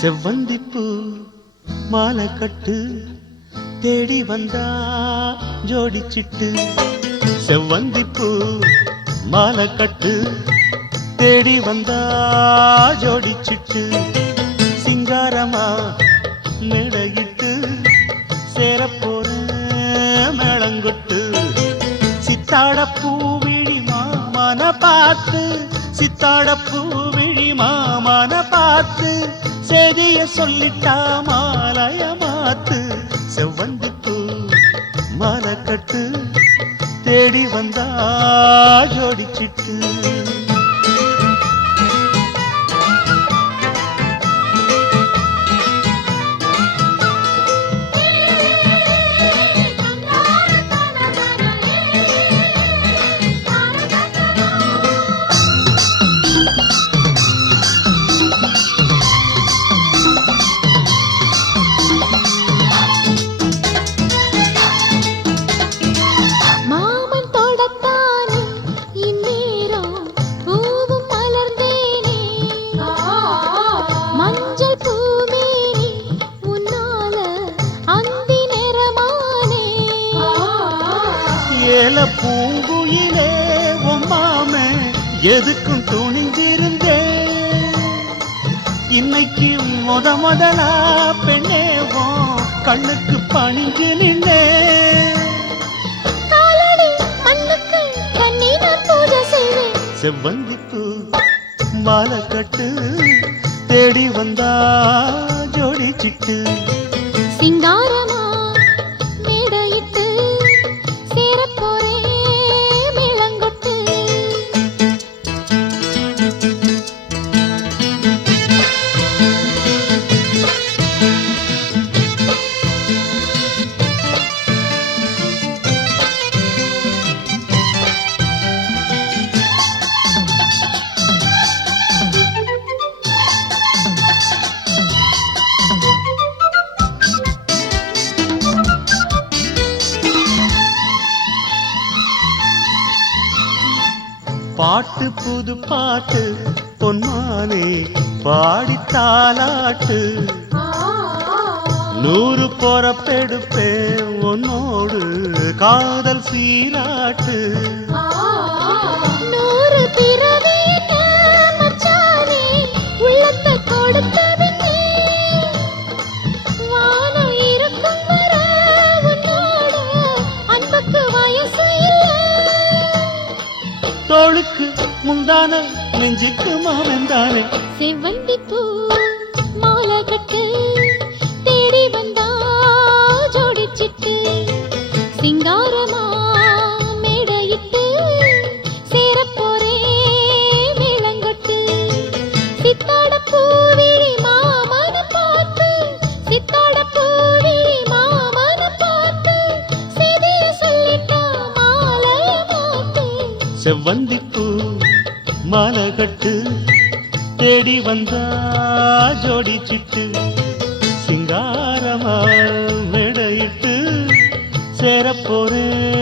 செவ்வந்திப்பு மாலை கட்டு தேடி வந்தா ஜோடிச்சிட்டு. செவ்வந்திப்பு மாலை கட்டு தேடி வந்தா ஜோடிச்சிட்டு. சிங்காரமா மேடையிட்டு சேரப்போற மேளங்கொட்டு. சித்தாட பூவிழி மாமன பார்த்து சித்தாட பூவிழி மாமன பார்த்து செய்திய சொல்லிட்டா மாலைய மாத்து செவ்வந்தி பூ மாலை கட்டு தேடி வந்தா ஜோடிச்சிட்டு. ஏல பூங்குயிலே உம்மாம எதுக்கும் துணிஞ்சிருந்தே இன்னைக்கு முத முதலா பெண்ணேவோ கண்ணுக்கு பணிஞ்சு நின்னே காலடி மண்ணுக்கு கண்ணி நான் பூஜை செய்வேன். செவ்வந்திப்பு மாலை கட்டு தேடி வந்தா ஜோடி சிட்டு. சிங்காரமா பாட்டு புது பாட்டு பொன்மானே பாடி தாலாட்டு நூறு பொறப்பெடுப்பேன் உன்னோடு காதல் சீராட்டு. நூறு முந்தான நெஞ்சுக்கு மாமந்தானே செவ்வந்தி பூ மாலை கட்டு தேடி வந்தா ஜோடிச்சிட்டு சிங்காரமா மேடையிட்டு சேரப் போறேன் மேளங்கொட்டு. சித்தாட பூவிழி மாமன பார்த்து சித்தாட பூவிழி மாமன பார்த்து செய்திய சொல்லிட்டா மாலைய மாத்து செவ்வந்திப்பூ மாலை கட்டு தேடி வந்தா ஜோடி சிட்டு சிங்காரமா மேடையிட்டு சேரப்போறேன்